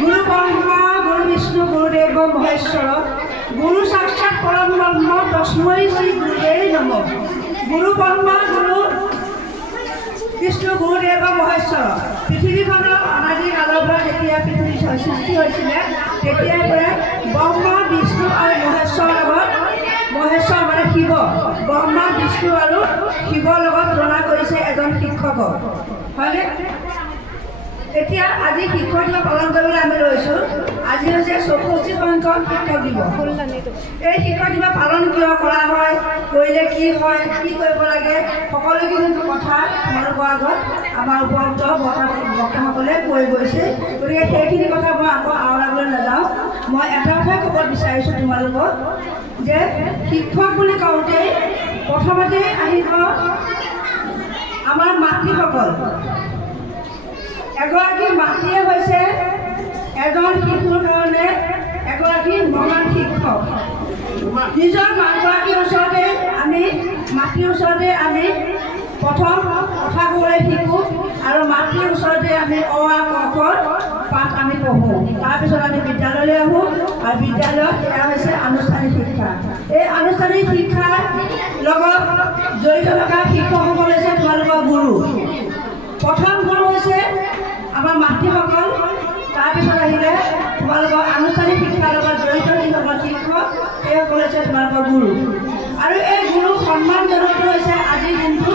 গুৰু ব্ৰহ্মা গুৰু বিষ্ণু গুৰুদেব মহেশ্বৰ গুৰু সাক্ষাৎ পৰম ব্ৰহ্ম তস্मै শ্ৰী গুৰুদেব নমঃ। গুৰু ব্ৰহ্মা গুৰু বিষ্ণু গুৰুদেৱ মহেশ্বৰ পৃথিৱীখনৰ অনাদি কালৰ পৰা যেতিয়া পৃথিৱী সৃষ্টি হৈছিলে তেতিয়াৰ পৰা ব্ৰহ্মা বিষ্ণু আৰু মহেশ্বৰৰ লগত মহেশ্বৰ মানে শিৱ ব্ৰহ্মা বিষ্ণু আৰু শিৱৰ লগত তুলনা কৰিছে এজন শিক্ষকক হয়নে। এতিয়া আজি শিক্ষক দিৱস পালন কৰিবলৈ আমি লৈছোঁ। আজি হৈছে 64 সংখ্যক শিক্ষক দিৱস। এই শিক্ষক দিৱস পালন কিয় কৰা হয়, কৰিলে কি হয়, কি কৰিব লাগে, সকলোখিনি কথা তোমালোকৰ আগত আমাৰ উপযুক্ত বক্তাসকলে কৈ গৈছে। গতিকে সেইখিনি কথা মই আকৌ আওৰাবলৈ নাযাওঁ। মই এটা কথাই ক'ব বিচাৰিছোঁ তোমালোকক যে শিক্ষক বুলি কওঁতেই প্ৰথমতে আহিব আমাৰ মাতৃসকল। এগৰাকী মাতৃয়ে হৈছে এজন শিশুৰ কাৰণে এগৰাকী মহান শিক্ষক। নিজৰ মাকগৰাকীৰ ওচৰতে আমি মাতৃৰ ওচৰতে আমি প্ৰথম কথা ক'বলৈ শিকোঁ আৰু মাতৃৰ ওচৰতে আমি অ আ ক খ পাঠ আমি পঢ়োঁ। তাৰপিছত আমি বিদ্যালয়লৈ আহোঁ আৰু বিদ্যালয়ত এয়া হৈছে আনুষ্ঠানিক শিক্ষা। এই আনুষ্ঠানিক শিক্ষাৰ লগত জড়িত থকা শিক্ষকসকল হৈছে তোমালোকৰ গুৰু। প্ৰথম গুৰু হৈছে আমাৰ মাতৃসকল, তাৰপিছত আহিলে তোমালোকৰ আনুষ্ঠানিক শিক্ষাৰ লগত জড়িত যিসকল শিক্ষক সেইসকল হৈছে তোমালোকৰ গুৰু। আৰু এই গুৰুক সন্মান জনোৱাটো হৈছে আজিৰ দিনটো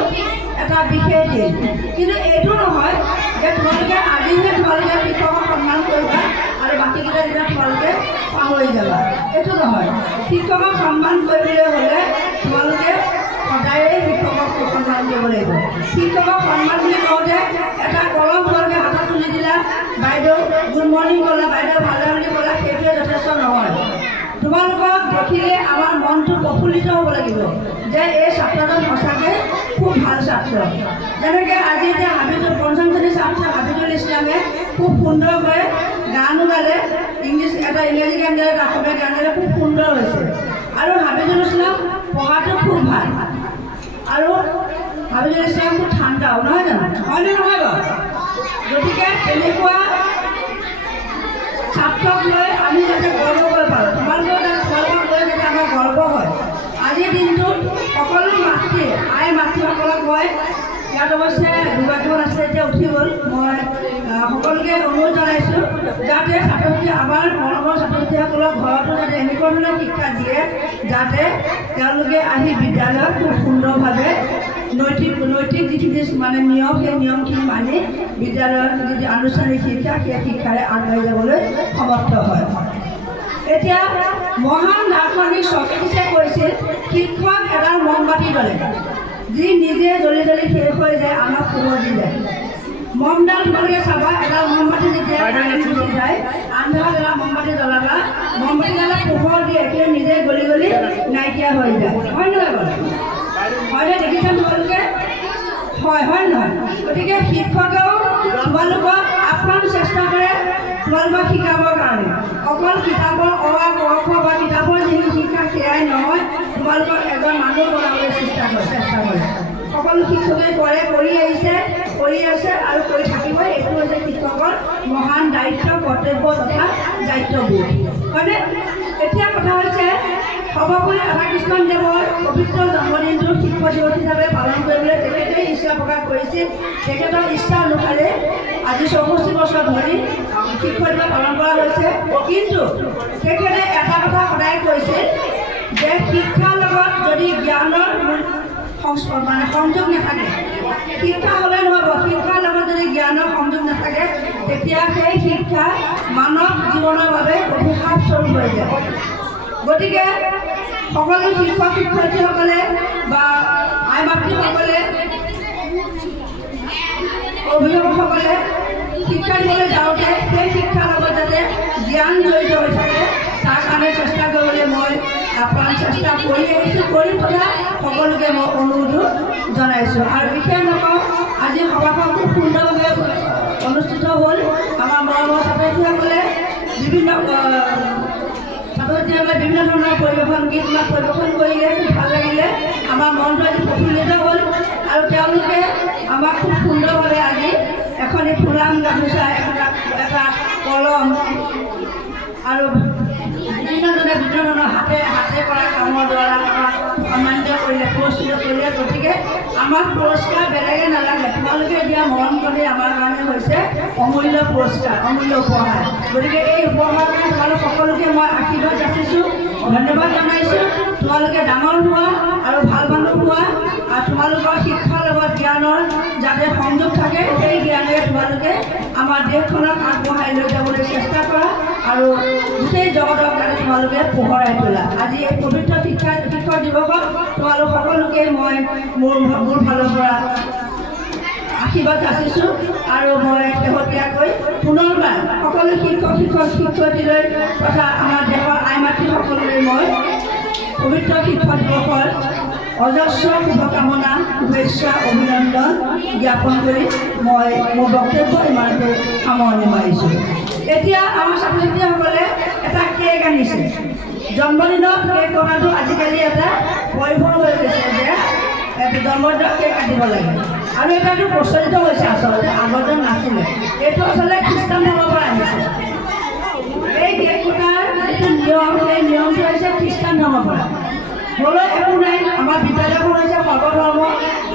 এটা বিশেষ দিন। কিন্তু এইটো নহয় যে তোমালোকে আজিহে তোমালোকে শিক্ষকক সন্মান কৰিবা আৰু বাকীকেইটা দিনা তোমালোকে পাহৰি যাবা, এইটো নহয়। শিক্ষকক সন্মান কৰিবলৈ হ'লে তোমালোকে সদায়ে শিক্ষকক সন্মান কৰিব লাগিব। শিক্ষকক সন্মান বুলি কওঁতে এটা কলম তোমালোকে হাতত তুলি দিলা, বাইদেউ গুড মৰ্ণিং ক'লা, বাইদেউ ভালে বুলি ক'লা, সেইটোৱে যথেষ্ট নহয়। তোমালোকক দেখিলে আমাৰ মনটো প্ৰফুল্লিত হ'ব লাগিব যে এই ছাত্ৰজন সঁচাকৈ খুব ভাল ছাত্ৰ। যেনেকৈ আজি এতিয়া পঞ্চম শ্ৰেণীৰ ছাত্ৰ হাবিবুল ইছলামে খুব সুন্দৰকৈ গানো গালে, এটা ইংৰাজী গান গালে, অসমীয়া গান গালে, খুব সুন্দৰ হৈছে। আৰু হাবিবুল ইছলাম পঢ়াটো খুব ভাল আৰু হাবিবুল ইছলাম খুব ঠাণ্ডাও, নহয় জানো? হয়নে নহয় বাৰু? গতিকে তেনেকুৱা ছাত্ৰক লৈ আমি যাতে গৰ্ব কৰিব পাৰোঁ, তোমালোকক লৈ যাতে আমাৰ গৰ্ব হয়। আজিৰ দিনটোত সকলো মাতৃ মাতৃসকলক মই ইয়াত অৱশ্যে দুগৰাকীমান আছে, এতিয়া উঠি গ'ল। মই সকলোকে অনুৰোধ জনাইছোঁ যাতে ছাত্ৰ ছাত্ৰী আমাৰ মৰমৰ ছাত্ৰ ছাত্ৰীসকলক ঘৰতো যাতে এনেকুৱা ধৰণৰ শিক্ষা দিয়ে যাতে তেওঁলোকে আহি বিদ্যালয়ত খুব সুন্দৰভাৱে নৈতিক যিখিনি মানে নিয়ম, সেই নিয়মখিনি মানি বিদ্যালয়ৰ যিটো আনুষ্ঠানিক শিক্ষা সেই শিক্ষাৰে আগবাঢ়ি যাবলৈ সমৰ্থ হয়। এতিয়া মহান দাৰ্শনিক ছক্ৰেটিছে কৈছিল শিক্ষক এডাল মমবাতিৰ দৰে যি নিজে জ্বলি জ্বলি শেষ হৈ যায়, আমাক পোহৰ দি যায়। মমডাল তোমালোকে চাবা, এডাল মমবাতি যেতিয়া গুচি যায়, আন্ধাৰত এডাল মমবাতি জ্বলাবা, মমবাতিডালে পোহৰ দিয়ে, কিন্তু নিজে গলি গলি নাইকিয়া হৈ যায়। হয় নহয় বাৰু? হয়নে? দেখিছা তোমালোকে? হয় নহয়? গতিকে শিক্ষকেও তোমালোকক আপ্ৰাণ চেষ্টা কৰে তোমালোকক শিকাবৰ কাৰণে। অকল কিতাপৰ অ আ ক খ বা কিতাপৰ যিখিনি শিক্ষা সেয়াই নহয়, তোমালোকক এজন মানুহ বনাবলৈ চেষ্টা কৰে। সকলো শিক্ষকে কৰে, কৰি আছে আৰু কৰি থাকিব। এইটো হৈছে শিক্ষকৰ মহান দায়িত্ব, কৰ্তব্য তথা দায়িত্ববোধ, হয়নে? এতিয়া কথা হৈছে সৰ্বোপৰি ৰাধাকৃষ্ণদেৱৰ পবিত্ৰ জন্মদিনটো শিক্ষক দিৱস হিচাপে পালন কৰিবলৈ তেখেতে ইচ্ছা প্ৰকাশ কৰিছিল। তেখেতৰ ইচ্ছা অনুসাৰে আজি 64 বছৰ ধৰি শিক্ষক দিৱস পালন কৰা হৈছে। কিন্তু তেখেতে এটা কথা সদায় কৈছিল যে শিক্ষাৰ লগত যদি জ্ঞানৰ মানে সংযোগ নাথাকে, শিক্ষা হ'লে নহ'ব। শিক্ষাৰ লগত যদি জ্ঞানৰ সংযোগ নাথাকে তেতিয়া সেই শিক্ষা মানৱ জীৱনৰ বাবে অভিশাপ স্বৰূপ হৈ যায়। গতিকে সকলো শিক্ষক শিক্ষয়িত্ৰীসকলে বা আই মাতৃসকলে, অভিভাৱকসকলে শিক্ষা দিবলৈ যাওঁতে সেই শিক্ষাৰ লগত যাতে জ্ঞান জড়িত হৈ থাকে তাৰ কাৰণে চেষ্টা কৰিবলৈ মই আপ্ৰাণ চেষ্টা কৰি আহিছোঁ, কৰি পেলাই সকলোকে মই অনুৰোধো জনাইছোঁ। আৰু বিশেষ নকওঁ, আজি সভাখন খুব সুন্দৰভাৱে অনুষ্ঠিত হ'ল। আমাৰ মৰমৰ ছাত্ৰ ছাত্ৰীসকলে বিভিন্ন ধৰণৰ পৰিৱেশন গীত মাত পৰিৱেশন কৰিলে, খুব ভাল লাগিলে। আমাৰ মনটো আজি প্ৰফুল্লিত হ'ল আৰু তেওঁলোকে আমাক খুব সুন্দৰভাৱে আজি এখনি ফুলাম গামোচা এটা কলম আৰু বিভিন্ন ধৰণৰ হাতে কৰা কামৰ দ্বাৰা সন্মানিত কৰিলে, পুৰস্কৃত কৰিলে। গতিকে আমাক পুৰস্কাৰ বেলেগে নালাগে, তোমালোকে দিয়া মৰম কৰি আমাৰ কাৰণে হৈছে অমূল্য পুৰস্কাৰ, অমূল্য উপহাৰ। গতিকে এই উপহাৰ কাৰণে তোমালোক সকলোকে মই আশীৰ্বাদ যাচিছোঁ, ধন্যবাদ জনাইছোঁ। তোমালোকে ডাঙৰ হোৱা আৰু ভাল মানুহ হোৱা, আৰু তোমালোকৰ শিক্ষাৰ লগত জ্ঞানৰ যাতে সংযোগ থাকে, সেই জ্ঞানেৰে তোমালোকে আমাৰ দেশখনক আগবঢ়াই লৈ যাবলৈ চেষ্টা কৰা আৰু গোটেই জগতক যাতে তোমালোকে পোহৰাই তোলা। আজি এই পবিত্ৰ শিক্ষক দিৱসত তোমালোক সকলোকে মই মোৰ ফালৰ পৰা আশীৰ্বাদ যাচিছোঁ। আৰু মই শেহতীয়াকৈ পুনৰবাৰ সকলো শিক্ষয়িত্ৰীলৈ তথা আমাৰ দেশৰ আই মাতৃসকললৈ মই পবিত্ৰ শিক্ষক দিৱসৰ অজস্ৰ শুভকামনা, শুভেচ্ছা, অভিনন্দন জ্ঞাপন কৰি মই মোৰ বক্তব্য ইমানটো সামৰণি মাৰিছোঁ। এতিয়া আমাৰ ছাত্ৰ ছাত্ৰীসকলে এটা কেক আনিছে। জন্মদিনত কেক কটাটো আজিকালি এটা বৈভৱ হৈ গৈছে যে জন্মদিনত কেক কাটিব লাগে, আৰু এটাটো প্ৰচলিত হৈছে। আচলতে আগতে নাছিলে, এইটো আচলতে খ্ৰীষ্টান ধৰ্মৰ পৰা আহিছে। এই কেক কটাৰ যিটো নিয়ম, সেই নিয়মটো হৈছে খ্ৰীষ্টান ধৰ্মৰ পৰা। হ'লেও একো নাই, আমাৰ বিদ্যালয়খন হৈছে সৰ্বধৰ্ম।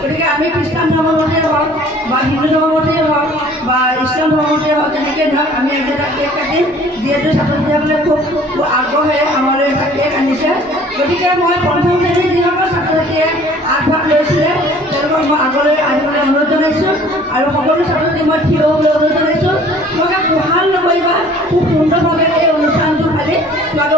গতিকে আমি খ্ৰীষ্টান ধৰ্মতেই হওক বা হিন্দু ধৰ্মতেই হওক বা ইছলাম ধৰ্মতেই হওক, যেনেকৈ ধৰক আমি এটা কেক কাটিম, যিহেতু ছাত্ৰ ছাত্ৰীসকলে খুব আগ্ৰহেৰে আমালৈ এটা কেক আনিছে। গতিকে মই প্ৰথম শ্ৰেণীৰ যিসকল ছাত্ৰ ছাত্ৰীয়ে আগভাগ লৈছিলে তেওঁলোকক মই আগলৈ আহিবলৈ অনুৰোধ জনাইছোঁ, আৰু সকলো ছাত্ৰ ছাত্ৰীক মই থিয় হ'বলৈ অনুৰোধ জনাইছোঁ। তোমালোকে কোহাল নকৰিবা, খুব সুন্দৰভাৱে এই অনুষ্ঠানটো খালি তোমালোকে